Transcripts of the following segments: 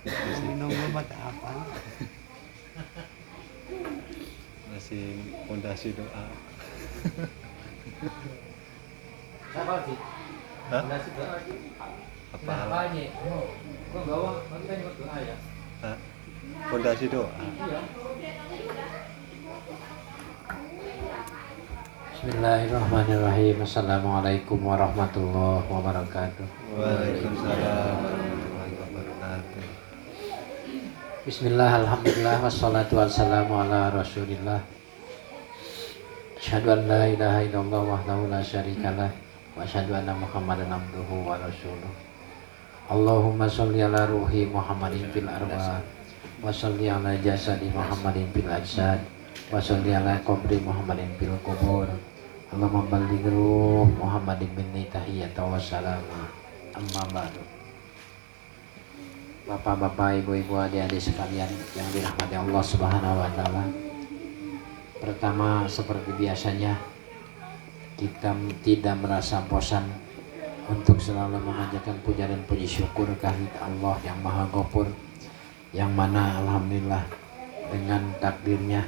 Minum obat apa? Masih fondasi doa. Apa sih? Hah? Fondasi doa. Apa? Nah, ini, kok bawa konten kok doa ya? Hah? Fondasi doa. Iya. Bismillahirrahmanirrahim. Assalamualaikum warahmatullahi wabarakatuh. Waalaikumsalam warahmatullahi wabarakatuh. Bismillah, alhamdulillah, wassalatu wassalamu ala rasulillah. Asyhadu an la ilaha illallah wahdahu la syarikalah wa asyhadu anna muhammadan abduhu wa rasuluh. Allahumma sholli ala ruhi Muhammadin fil arwah wa sholli ala jasadi Muhammadin fil ajsad wa sholli ala qabri Muhammadin fil qubur. Allahumma balligh ruh Muhammadin minni tahiyatan wa salama. Amma ba'du. Bapak-bapak, ibu-ibu, adik-adik sekalian yang dirahmati Allah Subhanahu wa taala. Pertama, seperti biasanya, kita tidak merasa bosan untuk selalu memanjatkan puja dan puji syukur kehadirat Allah yang Maha Ghafur, yang mana alhamdulillah dengan takdirnya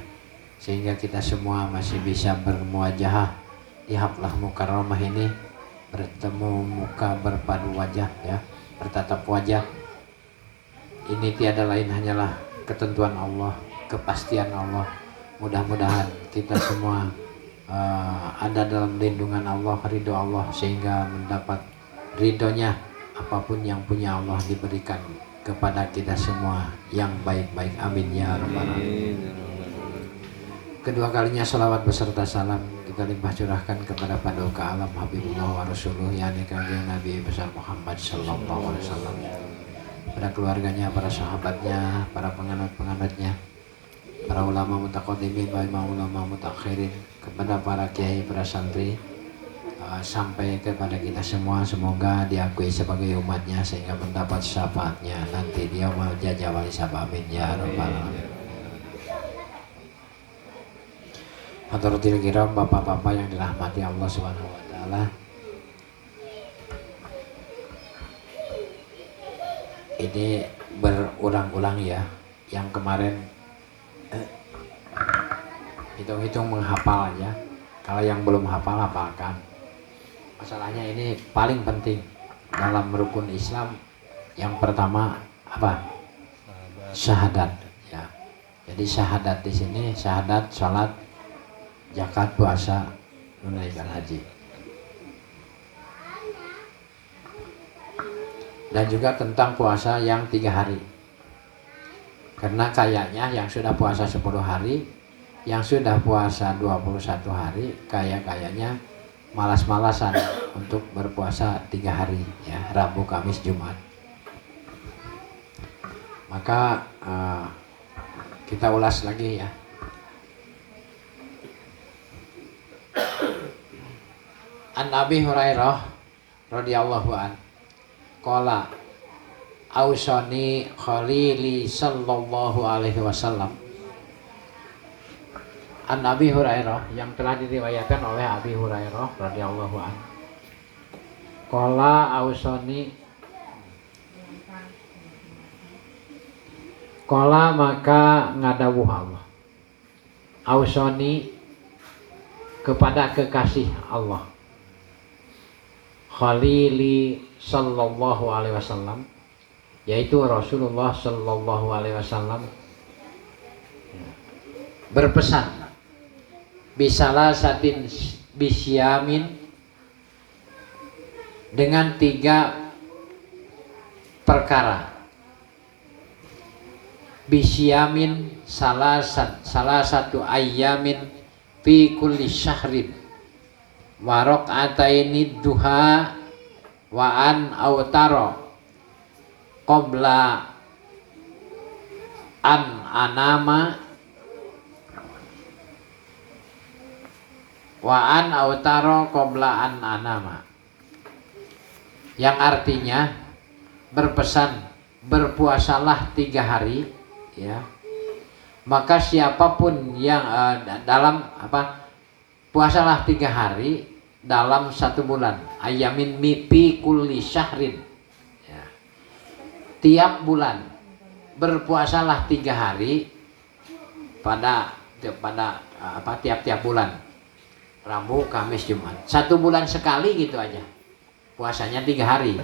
sehingga kita semua masih bisa bermuajahah di haflah mukarramah ini, bertemu muka berpadu wajah, ya, bertatap wajah. Ini tiada lain hanyalah ketentuan Allah, kepastian Allah. Mudah-mudahan kita semua ada dalam lindungan Allah, ridho Allah, sehingga mendapat ridhonya apapun yang punya Allah diberikan kepada kita semua yang baik-baik. Amin ya rabbal alamin. Kedua kalinya salawat beserta salam kita limpah curahkan kepada paduka alam Habibullah wa Rasuluh, yakni kanjeng Nabi besar Muhammad sallallahu alaihi wasallam, pada keluarganya, para sahabatnya, para penganut-penganutnya, para ulama mutaqaddimin, para ulama mutakhirin, kepada para kiai, para santri, sampai kepada kita semua. Semoga diakui sebagai umatnya sehingga mendapat syafaatnya nanti di yaumul jazaa wal hisab. Amin ya rabbal alamin. Hadirin kiram, bapak-bapak yang dirahmati Allah Subhanahu wa taala. Ini berulang-ulang ya, yang kemarin hitung-hitung menghafal aja. Kalau yang belum hafal, hafalkan. Masalahnya ini paling penting dalam rukun Islam. Yang pertama apa? Syahadat. Ya. Jadi syahadat di sini, syahadat, sholat, zakat, puasa, menunaikan haji. Dan juga tentang puasa yang 3 hari. Karena kayaknya yang sudah puasa 10 hari, yang sudah puasa 21 hari, kayaknya malas-malasan untuk berpuasa 3 hari, ya, Rabu, Kamis, Jumat. Maka kita ulas lagi ya. An Abi Hurairah radhiyallahu an qala ausani khalili sallallahu alaihi wasallam. An Abi Hurairah, yang telah diriwayatkan oleh Abi Hurairah radhiyallahu an. Qala ausani, qala maka ngadawuh Allah. Ausani kepada kekasih Allah, Khalili sallallahu alaihi wasallam, yaitu Rasulullah sallallahu alaihi wasallam, berpesan bisalah satin bisyamin, dengan 3 perkara. Bisyamin salah satu ayamin fi kulli syahrin wa raq'ataini duha wa an autaro qabla an anama wa an autaro qabla an anama, yang artinya berpesan berpuasalah 3 hari, ya, maka siapapun yang dalam puasalah 3 hari dalam 1 bulan, ayamin mipi kulli syahrin, ya, tiap bulan berpuasalah 3 hari pada tiap-tiap bulan, Rabu, Kamis, Jumat. 1 bulan sekali gitu aja. Puasanya 3 hari,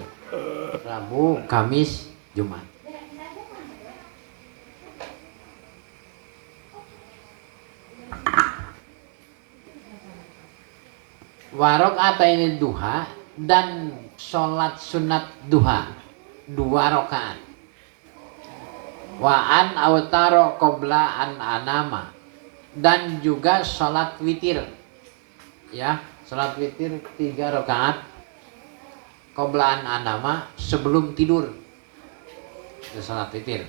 Rabu, Kamis, Jumat. Warok'ataini duha, dan sholat sunat duha 2 rakaat. Wa an autaro qabla an anama, dan juga sholat witir, ya, sholat witir 3 rakaat qabla an anama, sebelum tidur. Itu sholat witir.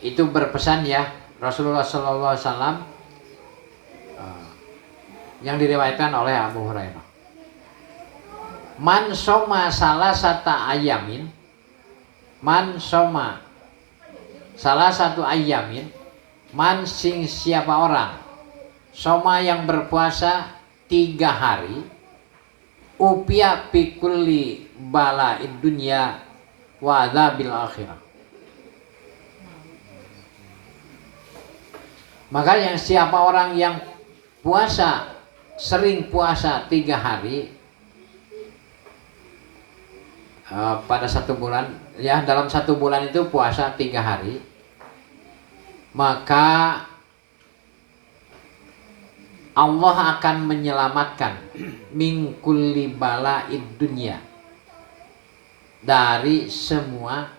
Itu berpesan ya Rasulullah SAW, yang diriwayatkan oleh Abu Hurairah. Man soma salasata ayamin, man soma salah satu ayamin, man sing siapa orang, soma yang berpuasa 3 hari, upia pikulli bala dunya wa adzabil akhirah. Maka yang siapa orang yang puasa, sering puasa 3 hari pada 1 bulan, ya, dalam 1 bulan itu puasa 3 hari, maka Allah akan menyelamatkan min kulli bala'id dunya, dari semua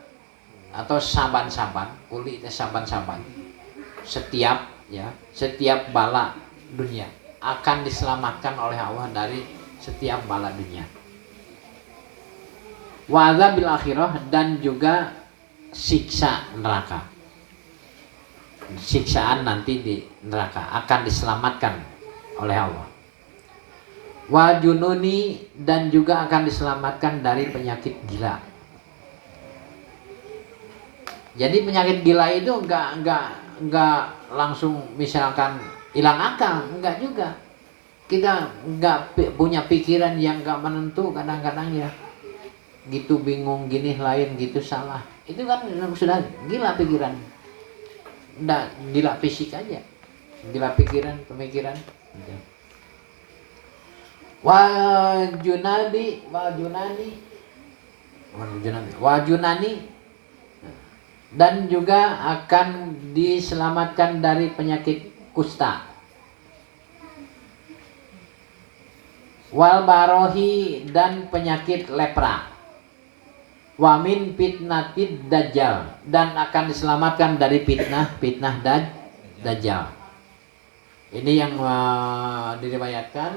atau saban-saban, kuli itu saban-saban, setiap bala dunia akan diselamatkan oleh Allah dari setiap bala dunia. Wa adzabil akhirah, dan juga siksa neraka. Siksaan nanti di neraka akan diselamatkan oleh Allah. Wa jununi, dan juga akan diselamatkan dari penyakit gila. Jadi penyakit gila itu enggak langsung misalkan hilang akal, enggak juga. Kita enggak punya pikiran yang enggak menentu kadang-kadang ya. Gitu bingung, gini lain, gitu salah. Itu kan sudah gila pikiran. Enggak gila fisik aja. Gila pikiran, pemikiran. Wajunani, dan juga akan diselamatkan dari penyakit kusta. Wal barohi, dan penyakit lepra. Wamin fitnatid dajjal, dan akan diselamatkan dari fitnah dajjal. Ini yang diriwayatkan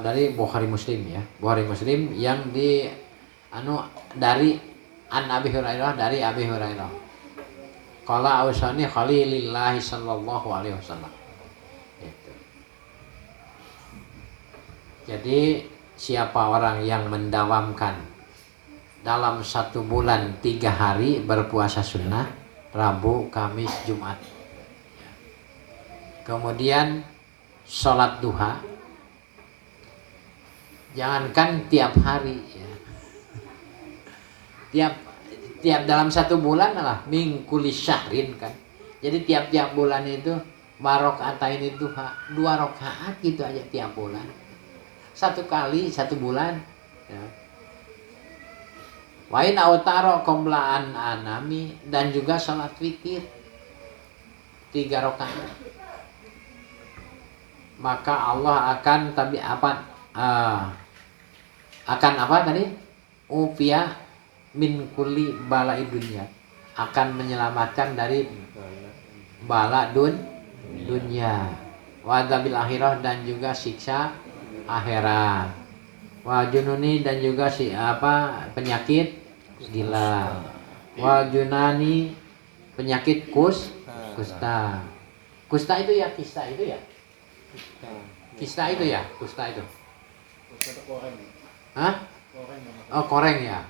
dari Bukhari Muslim ya. Bukhari Muslim yang dari Abi Hurairah, dari Abi Hurairah. Qala ausani khalilillahi sallallahu alaihi wasallam. Gitu. Jadi siapa orang yang mendawamkan dalam 1 bulan 3 hari berpuasa sunnah, Rabu, Kamis, Jumat, kemudian sholat duha, jangankan tiap hari ya. Tiap dalam 1 bulan lah, mingkuli syahrin kan. Jadi tiap-tiap bulan itu marok'ataini duha 2 rakaat gitu aja tiap bulan. 1 kali 1 bulan ya. Wa in autaro qabla anami, dan juga sholat witir 3 rakaat. Maka Allah akan akan apa tadi? Upia min kulli bala'id dunya, akan menyelamatkan dari bala dunya. Wa adzabil akhirah, dan juga siksa akhirat. Wa jununi, dan juga penyakit gila. Wa junani, penyakit kusta. Kusta itu ya, kista itu ya. Kista itu ya, kusta itu. Hah? Oh, koreng ya.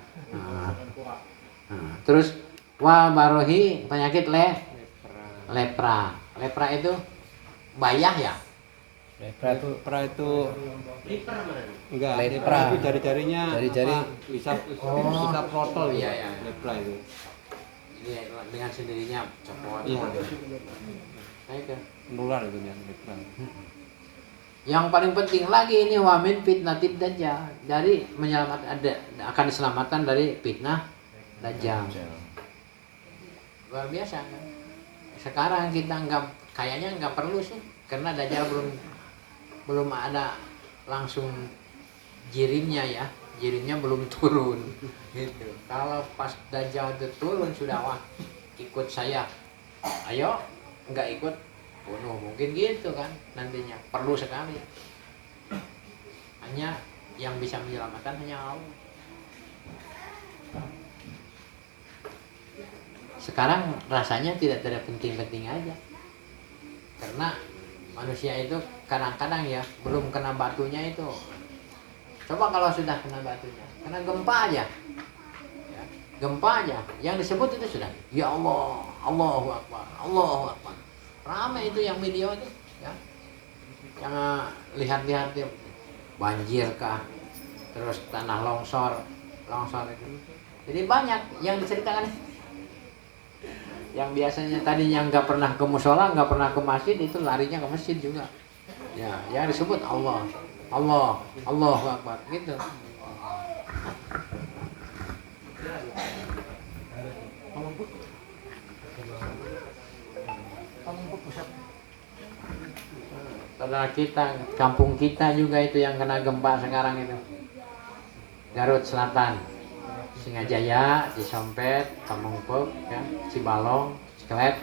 Terus wa barohi, penyakit lepra. Lepra itu bayah ya. Lepra itu enggak, Lepra. lepra itu jari-jarinya Jari-jari. apa, bisa Oh. bisa protol Iya, ya. iya. Lepra itu. Ini dengan sendirinya copot. Iya. Nah, itu. Menular itu yang lepra. Yang paling penting lagi ini wamin fitnatid dajjal, dari menyelamatkan akan diselamatkan dari fitnah dajjal. Luar biasa kan. Sekarang kita kayaknya nggak perlu sih, karena dajjal belum ada langsung jirimnya ya, jirimnya belum turun gitu. Kalau pas dajjal itu turun sudah, wah ikut saya, ayo, nggak ikut bunuh, mungkin gitu kan nantinya. Perlu sekali, hanya yang bisa menyelamatkan hanya Allah. Sekarang rasanya tidak ada penting-penting aja, karena manusia itu kadang-kadang ya belum kena batunya itu. Coba kalau sudah kena batunya, kena gempa aja ya, gempa aja yang disebut itu sudah ya Allah, Allahu Akbar, Allahu Akbar. Ramai itu yang video itu ya, yang lihat-lihat itu banjir kah, terus tanah longsor itu. Jadi banyak yang diceritakan. Yang biasanya tadinya nggak pernah ke musola, nggak pernah ke masjid, itu larinya ke masjid juga. Ya, yang disebut Allah, Allah, Allahu Akbar gitu. Saudara kita, kampung kita juga itu yang kena gempa sekarang itu. Garut Selatan, Singajaya, Cisompet, Pamengpeuk, ya, Cibalong, Ciklet.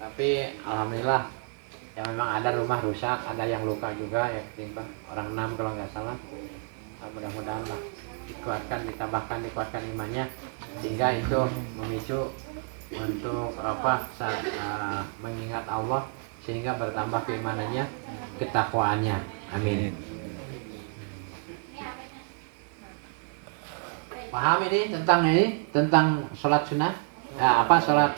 Tapi alhamdulillah ya memang ada rumah rusak, ada yang luka juga ya, ketimpa orang 6 kalau nggak salah. Nah, mudah-mudahan lah dikuatkan imannya, sehingga itu memicu untuk mengingat Allah, sehingga bertambah keimanannya, ketakwaannya. Amin. Paham ini tentang sholat sunnah, sholat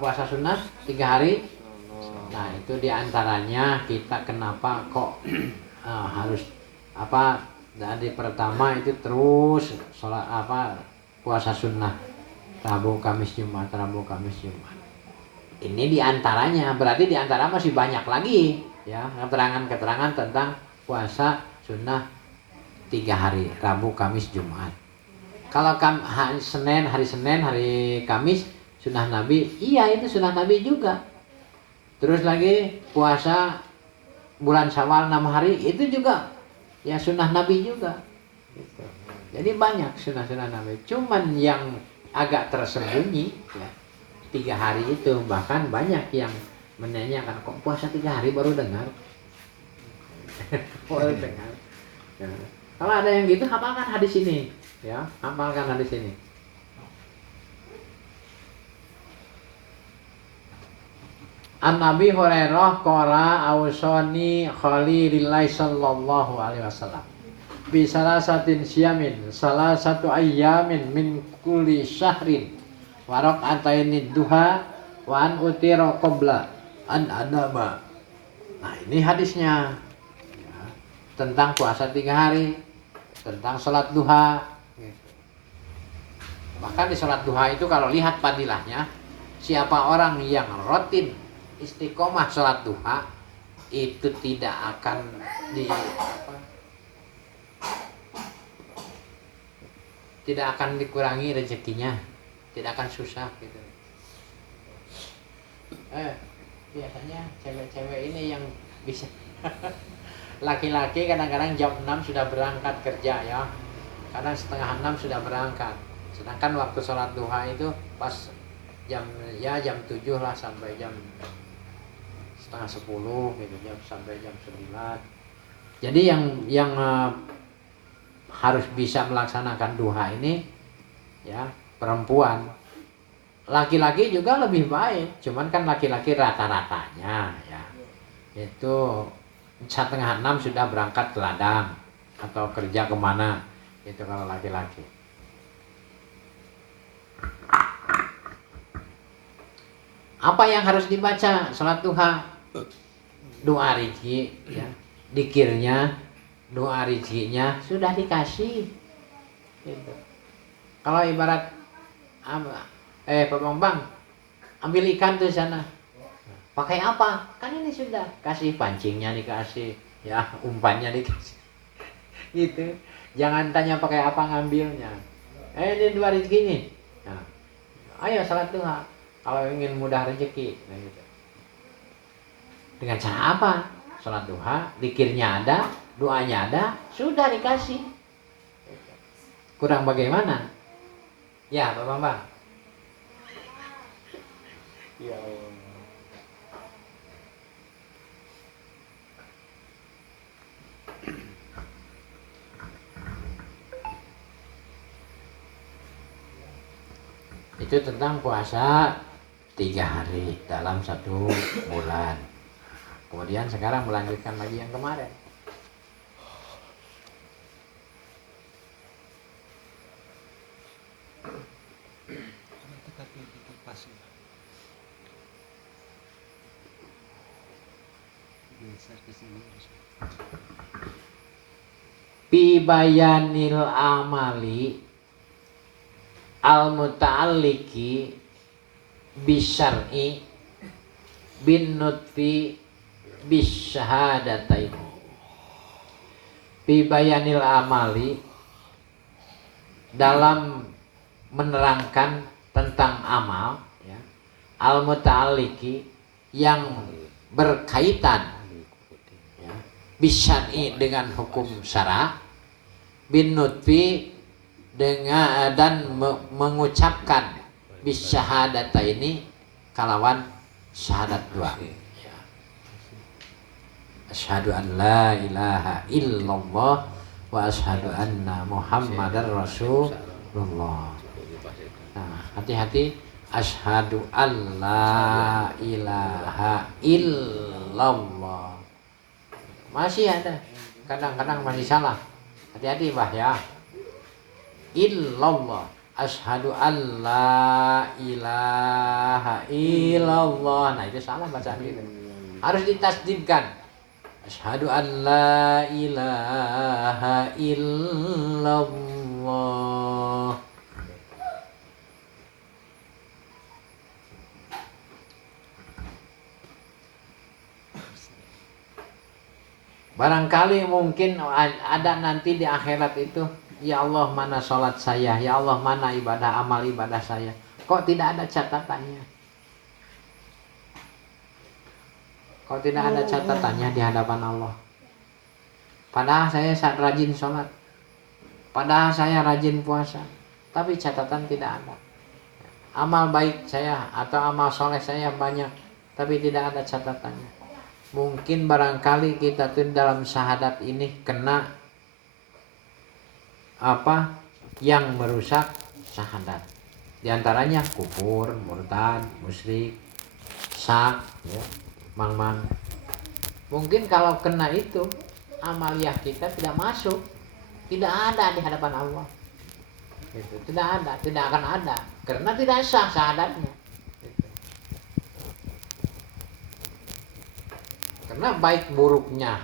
puasa sunnah 3 hari. Nah itu diantaranya kita kenapa kok harus dari pertama itu terus sholat puasa sunnah Rabu Kamis Jumat. Ini diantaranya, berarti diantara masih banyak lagi ya keterangan tentang puasa sunnah 3 hari Rabu Kamis Jumat. Kalau hari Senin, hari Kamis sunnah Nabi, iya itu sunnah Nabi juga. Terus lagi puasa bulan Syawal 6 hari, itu juga ya sunnah Nabi juga. Jadi banyak sunnah Nabi. Cuman yang agak tersembunyi ya, 3 hari itu, bahkan banyak yang menanyakan, kok puasa 3 hari baru dengar. Baru dengar. Ya. Kalau ada yang gitu, hafalkan hadis ini. Ya, hafalkan hadis ini. An Nabi Hurairah qala ausani Khalilillahi sallallahu alaihi wasallam bi salasatin siyamin salasatu ayyamin min kulli syahrin wa raq'ataini duha wa an utira qabla an adama. Nah, ini hadisnya ya, tentang puasa 3 hari, tentang sholat duha. Bahkan di sholat duha itu kalau lihat fadilahnya, siapa orang yang rutin istiqomah sholat duha itu tidak akan tidak akan dikurangi rezekinya, tidak akan susah gitu. Biasanya cewek-cewek ini yang bisa laki-laki kadang-kadang jam 6 sudah berangkat kerja ya, kadang setengah 6 sudah berangkat. Sedangkan waktu sholat duha itu pas jam 7 lah sampai jam setengah 10 gitu, sampai jam 9. Jadi yang harus bisa melaksanakan duha ini ya perempuan. Laki-laki juga lebih baik, cuman kan laki-laki rata-ratanya ya itu 5:30 sudah berangkat ke ladang atau kerja kemana itu kalau laki-laki. Apa yang harus dibaca sholat duha? doa rezeki, ya, dikirnya, doa rezekinya sudah dikasih. Gitu. Kalau ibarat Pak Bambang, ambil ikan tuh sana. Pakai apa? Kan ini sudah kasih, pancingnya dikasih, ya, umpannya dikasih. Gitu. Jangan tanya pakai apa ngambilnya. Ini dua rezeki nih. Nah, ayo salat duha kalau ingin mudah rezeki. Nah, gitu. Dengan cara apa? Salat duha, zikirnya ada, doanya ada, sudah dikasih. Kurang bagaimana? Ya, Pak Bambang. Ya Allah. Itu tentang puasa 3 hari dalam 1 bulan. Kemudian sekarang melanjutkan lagi yang kemarin. Fi bayanil amali al muta'alliqi bisyar'i bin nutfi bisyahadatain. Fi bayanil amali, dalam menerangkan tentang amal, ya, al muta'alliqi yang berkaitan, ya, bisyar'i dengan hukum syara, bin nutfi dengan dan mengucapkan bisyahadata ini kalawan syahadat dua, ya. Asyhadu an la ilaha illallah wa asyhadu anna muhammadar rasulullah. Nah, hati-hati, asyhadu an la ilaha illallah. Masih ada, kadang-kadang masih salah. Hati-hati, Mbah, ya. Illallah, asyhadu an la ilaha illallah. Nah, itu salah bacaan kita. Harus ditasdidkan. Asyhadu an la ilaha illallah. Barangkali mungkin ada nanti di akhirat itu, ya Allah mana sholat saya, ya Allah mana amal ibadah saya, kok tidak ada catatannya, kok tidak ada catatannya di hadapan Allah. Padahal saya rajin sholat, padahal saya rajin puasa, tapi catatan tidak ada. Amal baik saya atau amal soleh saya banyak, tapi tidak ada catatannya. Mungkin barangkali kita tuh dalam syahadat ini kena apa yang merusak syahadat. Di antaranya kufur, murtad, musyrik, syak, ya, mang-mang. Mungkin kalau kena itu, amaliyah kita tidak masuk, tidak ada di hadapan Allah. Itu tidak ada, tidak akan ada, karena tidak sah syahadatnya. Karena baik buruknya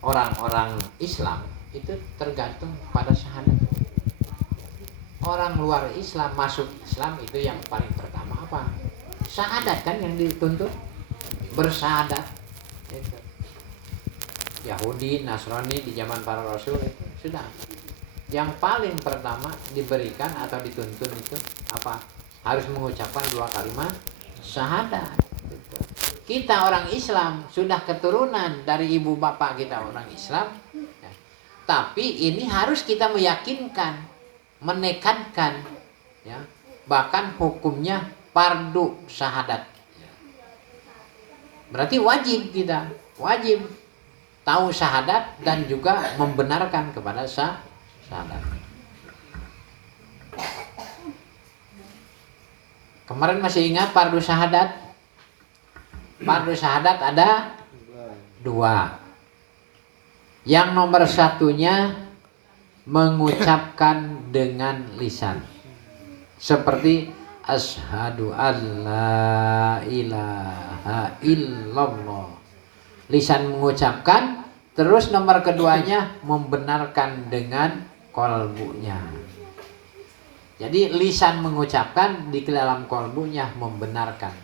orang-orang Islam itu tergantung pada syahadat. Orang luar Islam masuk Islam itu yang paling pertama apa? Syahadat kan yang dituntut, bersyahadat. Itu. Yahudi, Nasrani di zaman para Rasul itu sudah. Yang paling pertama diberikan atau dituntun itu apa? Harus mengucapkan 2 kalimat syahadat. Kita orang Islam sudah keturunan dari ibu bapak kita orang Islam, ya. Tapi ini harus kita meyakinkan, menekankan, ya. Bahkan hukumnya fardu syahadat. Berarti wajib kita, wajib tahu syahadat dan juga membenarkan kepada syahadat. Kemarin masih ingat fardu syahadat? Fardu syahadat ada 2. Yang nomor 1-nya mengucapkan dengan lisan. Seperti asyhadu an la ilaha illallah. Lisan mengucapkan, terus nomor keduanya membenarkan dengan kolbunya. Jadi lisan mengucapkan, di dalam kolbunya membenarkan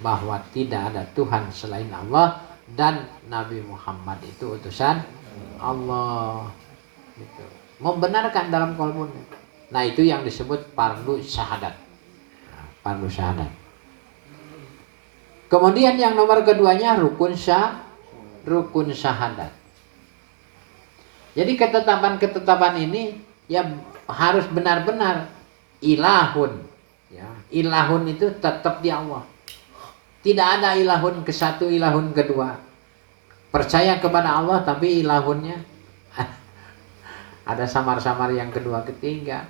bahwa tidak ada Tuhan selain Allah dan Nabi Muhammad itu utusan Allah. Gitu. Membenarkan dalam kolbunya. Nah itu yang disebut fardu syahadat. Fardu syahadat. Kemudian yang nomor keduanya rukun syahadat. Jadi ketetapan ini ya harus benar-benar ilahun. Ya, ilahun itu tetap di Allah. Tidak ada ilahun ke satu, ilahun kedua. Percaya kepada Allah tapi ilahunnya ada samar-samar yang kedua ketiga.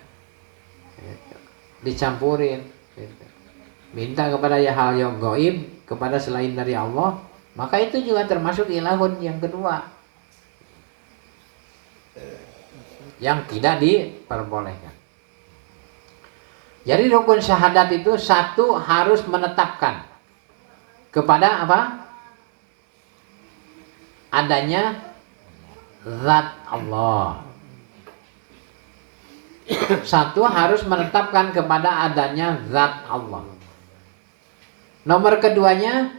Dicampurin. Minta kepada hal yang gaib, kepada selain dari Allah, maka itu juga termasuk ilahun yang kedua yang tidak diperbolehkan. Jadi rukun syahadat itu satu, harus menetapkan kepada apa? Adanya zat Allah. Satu, harus menetapkan kepada adanya zat Allah. Nomor keduanya,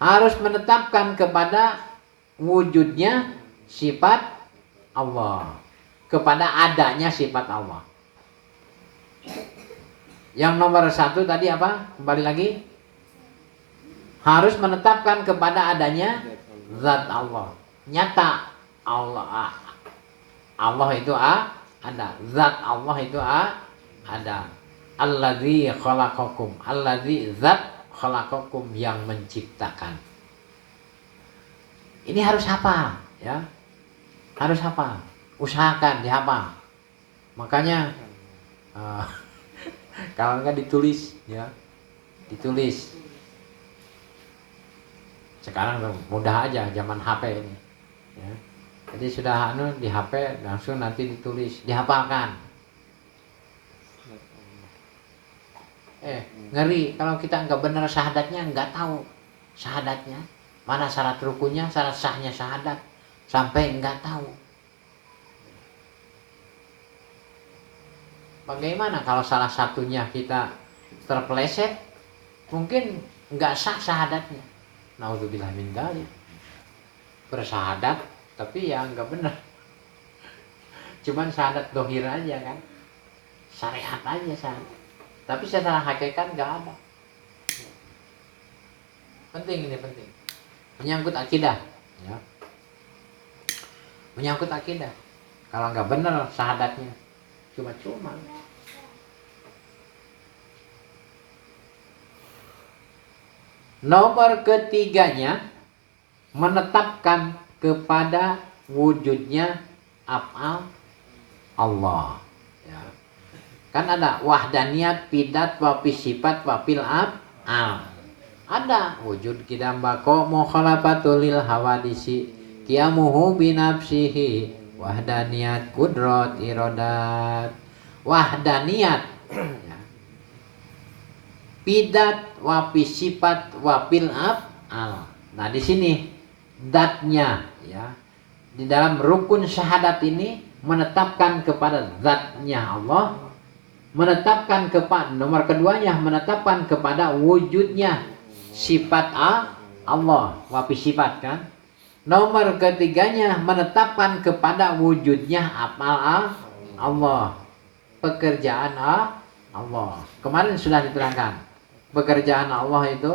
harus menetapkan kepada wujudnya sifat Allah, kepada adanya sifat Allah. Yang nomor satu tadi apa? Kembali lagi, harus menetapkan kepada adanya zat Allah. Nyata Allah, Allah itu ada, zat Allah itu ada. Alladzi khalaqakum, alladzi zat khalaqakum, yang menciptakan. Ini harus hafal, ya. Harus hafal. Usahakan dihafal. Makanya kalau enggak ditulis, ya. Ditulis. Sekarang mudah aja zaman HP ini. Ya. Jadi sudah di HP langsung nanti ditulis, dihafalkan. Ngeri kalau kita nggak benar syahadatnya, nggak tahu syahadatnya mana, syarat rukunnya, syarat sahnya syahadat, sampai nggak tahu. Bagaimana kalau salah satunya kita terpeleset, mungkin nggak sah syahadatnya. Naudzubillah min dzalik. Bersyahadat tapi ya nggak benar, cuman syahadat dohir aja kan, syariat aja syahadat. Tapi secara hakikat nggak ada. Penting ini, penting. Menyangkut akidah, ya. Menyangkut akidah. Kalau nggak benar syahadatnya, cuma-cuma. Nomor ketiganya, menetapkan kepada wujudnya af'al Allah. Kan ada wahdaniyat, pidat, wapi sifat, wapil af'al. Ada wujud kidam bako mukhalafatul lil hawadisi qiyamuhu binafsihi, wahdaniyat, kudrat, irodat. Wahdaniyat, pidat, wapi sifat, wapil af'al. Nah di sini zatnya, ya. Di dalam rukun syahadat ini menetapkan kepada zatnya Allah, menetapkan kepada nomor keduanya, menetapkan kepada wujudnya sifat Allah, wapi sifat kan. Nomor ketiganya menetapkan kepada wujudnya af'al Allah, pekerjaan Allah. Kemarin sudah diterangkan pekerjaan Allah itu,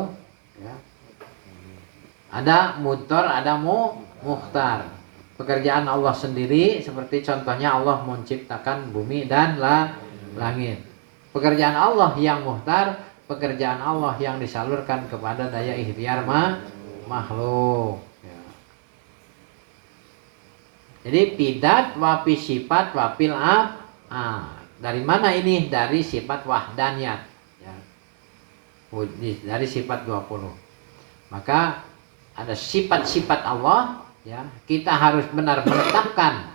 ya, ada mutor, ada mukhtar. Pekerjaan Allah sendiri seperti contohnya Allah menciptakan bumi dan langit. Pekerjaan Allah yang muhtar, pekerjaan Allah yang disalurkan kepada daya ikhtiar makhluk. Ya. Jadi pidat, wapi sifat, wapil dari mana ini? Dari sifat wahdaniyat, ya. Dari sifat 20. Maka ada sifat-sifat Allah, ya. Kita harus benar menetapkan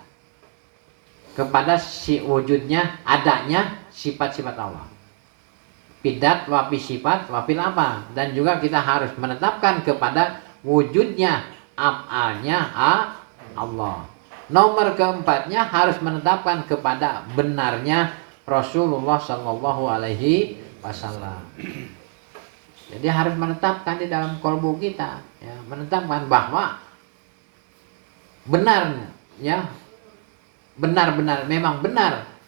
kepada si wujudnya, adanya sifat-sifat Allah. Fidat wa fi sifat wa fil apa. Dan juga kita harus menetapkan kepada wujudnya af'alnya Allah. Nomor keempatnya harus menetapkan kepada benarnya Rasulullah Shallallahu Alaihi Wasallam. Jadi harus menetapkan di dalam kolbu kita, ya, menetapkan bahwa benar, ya, benar-benar memang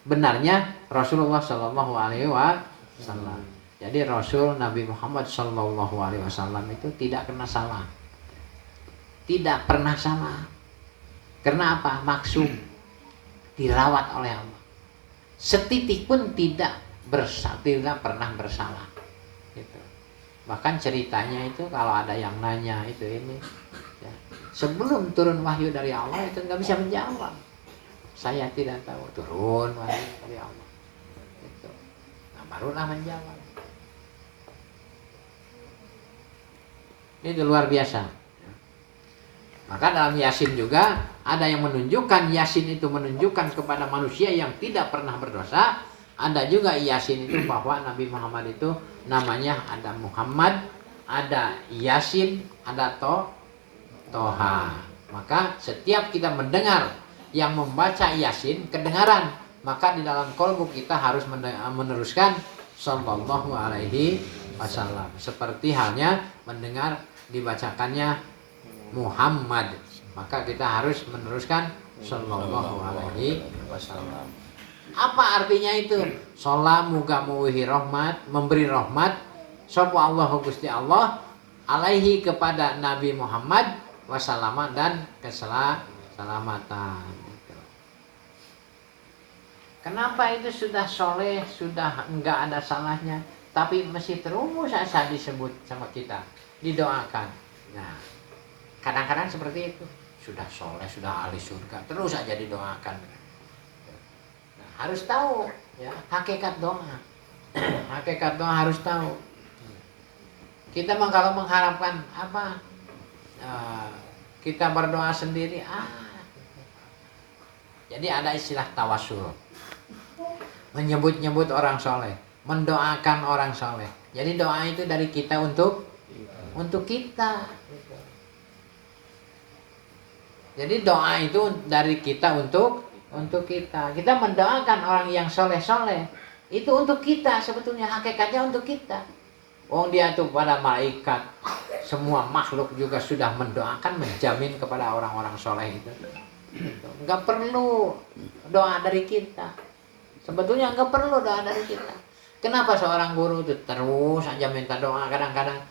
benarnya Rasulullah Shallallahu Alaihi Wasallam. Jadi Rasul Nabi Muhammad Shallallahu Alaihi Wasallam itu tidak pernah salah, tidak pernah salah. Karena apa? Maksum, dirawat oleh Allah. Setitik pun tidak pernah bersalah. Gitu. Bahkan ceritanya itu kalau ada yang nanya itu ini, ya, sebelum turun wahyu dari Allah itu nggak bisa menjawab. Saya tidak tahu, turun wahyu dari Allah. Gitu. Nah, barulah menjawab. Itu luar biasa. Maka dalam Yasin juga ada yang menunjukkan, Yasin itu menunjukkan kepada manusia yang tidak pernah berdosa. Ada juga Yasin itu bahwa Nabi Muhammad itu namanya ada Muhammad, ada Yasin, ada Toha. Maka setiap kita mendengar yang membaca Yasin kedengaran, maka di dalam kolbu kita harus meneruskan Sallallahu Alaihi Wasallam. Seperti halnya mendengar dibacakannya Muhammad, maka kita harus meneruskan Sallallahu Alaihi Wasallam. Apa artinya itu? Sholat muga muwihi rahmat, memberi rahmat sapa Allahu Gusti Allah alaihi kepada Nabi Muhammad wasallam dan keselamatan. Kenapa itu sudah soleh, sudah enggak ada salahnya, tapi masih terus saja disebut sama kita, didoakan. Nah, kadang-kadang seperti itu, sudah soleh, sudah ahli surga, terus saja didoakan. Nah, harus tahu, ya, hakikat doa. Hakikat doa harus tahu. Kita kalau mengharapkan apa, kita berdoa sendiri, jadi ada istilah tawasul, menyebut-nyebut orang soleh, mendoakan orang soleh. Jadi doa itu dari kita untuk kita. Jadi doa itu dari kita untuk kita. Kita mendoakan orang yang soleh-soleh itu untuk kita, sebetulnya hakikatnya untuk kita. Dia itu pada malaikat, semua makhluk juga sudah mendoakan, menjamin kepada orang-orang soleh itu. Enggak perlu doa dari kita. Sebetulnya enggak perlu doa dari kita. Kenapa seorang guru itu terus aja minta doa, kadang-kadang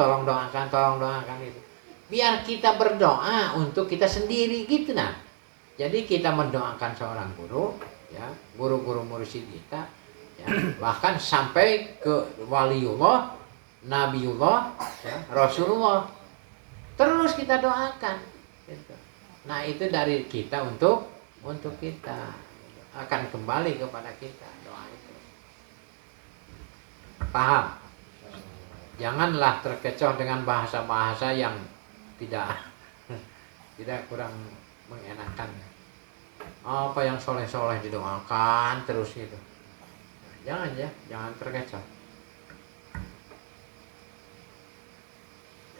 tolong doakan gitu. Biar kita berdoa untuk kita sendiri gitu nah. Jadi kita mendoakan seorang guru, ya, guru-guru mursyid kita, ya, bahkan sampai ke waliullah, nabiullah, ya, Rasulullah. Terus kita doakan gitu. Nah, itu dari kita untuk kita, akan kembali kepada kita doa itu. Paham? Janganlah terkecoh dengan bahasa-bahasa yang tidak kurang mengenakan. Apa yang soleh-soleh didoakan terus gitu. Jangan terkecoh.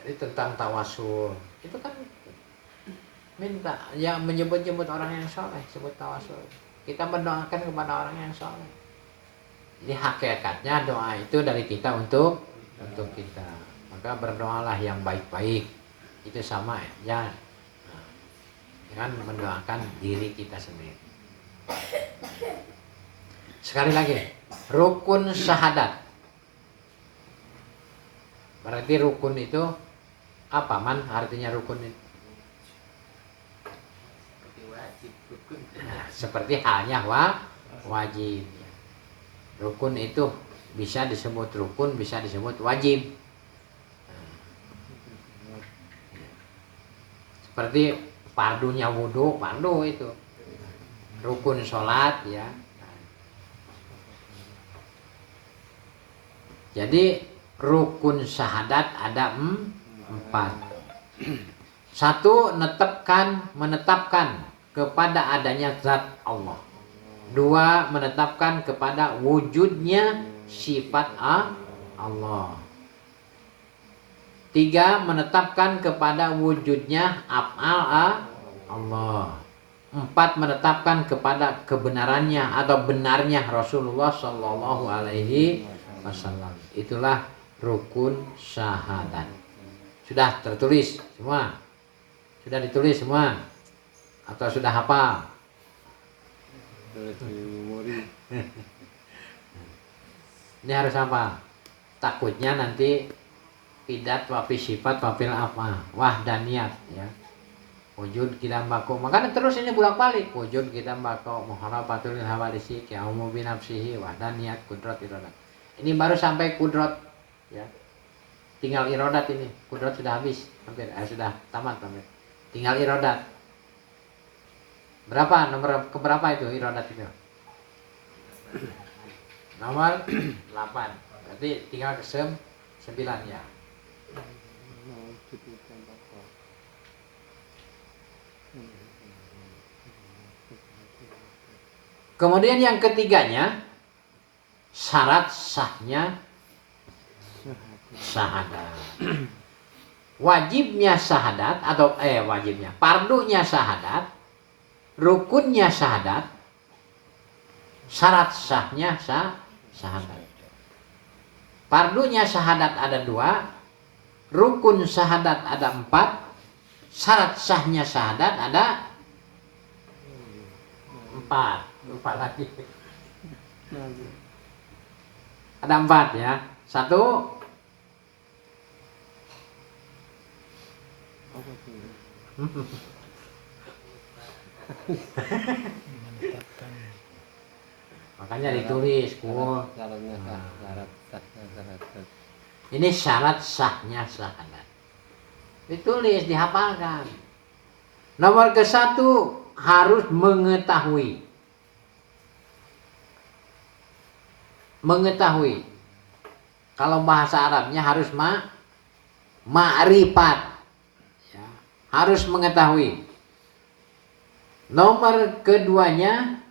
Jadi tentang tawasul itu kan minta, ya, menyebut-nyebut orang yang soleh, sebut tawasul. Kita mendoakan kepada orang yang soleh. Jadi hakikatnya doa itu dari kita untuk kita. Maka berdoalah yang baik-baik. Itu sama ya, dengan mendoakan diri kita sendiri. Sekali lagi, rukun syahadat. Berarti rukun itu apa, Man? Artinya rukun itu seperti halnya wajib. Rukun itu bisa disebut rukun, bisa disebut wajib. Seperti fardunya wudhu, fardu itu. Rukun sholat, ya. Jadi rukun syahadat ada 4. 1, menetapkan kepada adanya zat Allah. 2, menetapkan kepada wujudnya sifat Allah. 3. Menetapkan kepada wujudnya af'al Allah. 4. Menetapkan kepada kebenarannya atau benarnya Rasulullah Shallallahu Alaihi Wasallam. Itulah rukun syahadat. Sudah tertulis semua? Sudah ditulis semua? Atau sudah hafal? Tulis di memori. Ini harus apa? Takutnya nanti pidat wafi sifat wafil apa? Wahdaniyat ya. Wujud kita mbako. Makanya terus ini bolak-balik. Wujud kita mbako muharafatul hawadisi ki'aumu binafsihi wahdaniyat kudrat iradat. Ini baru sampai kudrat ya. Tinggal iradat ini. Kudrat sudah habis hampir. Sudah tamat hampir. Tinggal iradat. Berapa? Nomor keberapa itu iradat itu? Nomor 8. Berarti tinggal ke 9 ya. Kemudian yang ketiganya syarat sahnya syahadat. Wajibnya syahadat atau wajibnya, fardunya syahadat, rukunnya syahadat, syarat sahnya syahadat. Fardunya syahadat ada 2, rukun syahadat ada 4, syarat sahnya syahadat ada 4. Lupa lagi. Ada 4 ya. 1. Makanya ditulis Syaratnya syarat sahnya syahadat. ini syarat sahnya syahadat. Ditulis, dihafalkan. Nomor ke-1 harus mengetahui. Mengetahui. Kalau bahasa Arabnya harus ma'rifat. Ya, harus mengetahui. Nomor keduanya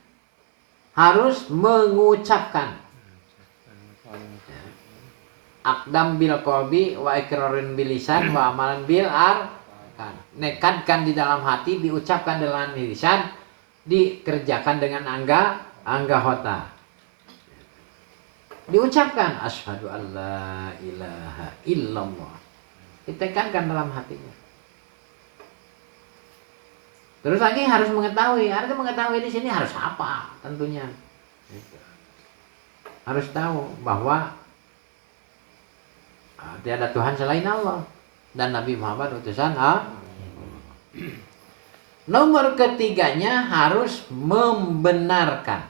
harus mengucapkan. Aqdam bil qalbi wa iqrarin bil lisan wa amalan bil arkan. Nekatkan di dalam hati, diucapkan dengan lisan, dikerjakan dengan anggota. Diucapkan asyhadu alla ilaha illallah. Ditekankan dalam hatinya. Terus lagi harus mengetahui. Artinya mengetahui di sini harus apa? Tentunya harus tahu bahwa tiada Tuhan selain Allah dan Nabi Muhammad utusan Allah. Nomor ketiganya harus membenarkan.